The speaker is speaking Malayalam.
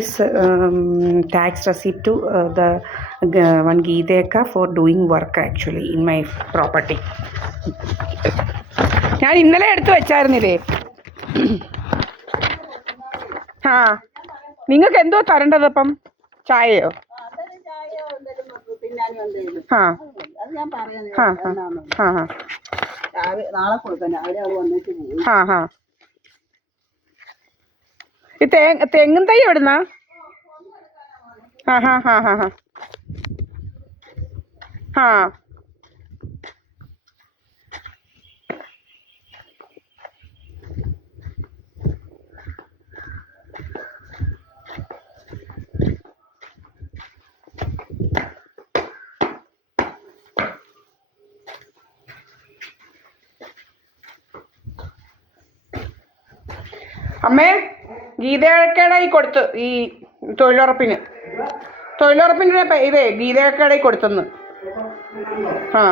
this tax receipt to the one Geetheka for doing work actually in my property. ഞാൻ ഇന്നലെ എടുത്തു വെച്ചായിരുന്നില്ലേ? ആ, നിങ്ങൾക്ക് എന്തോ തരേണ്ടത് അപ്പം? ചായയോ? ആ ആ ആ ആ ആ. ഈ തെങ്ങും തൈ എവിടുന്നാ? ആ ഹാ ഹാ ഹാ ഹാ ആ. അമ്മേ, ഗീതക്കടയിൽ കൊടുത്ത് ഈ തൊഴിലുറപ്പിന് ഇതേ ഗീതക്കടയിൽ കൊടുത്തെന്ന്. ആ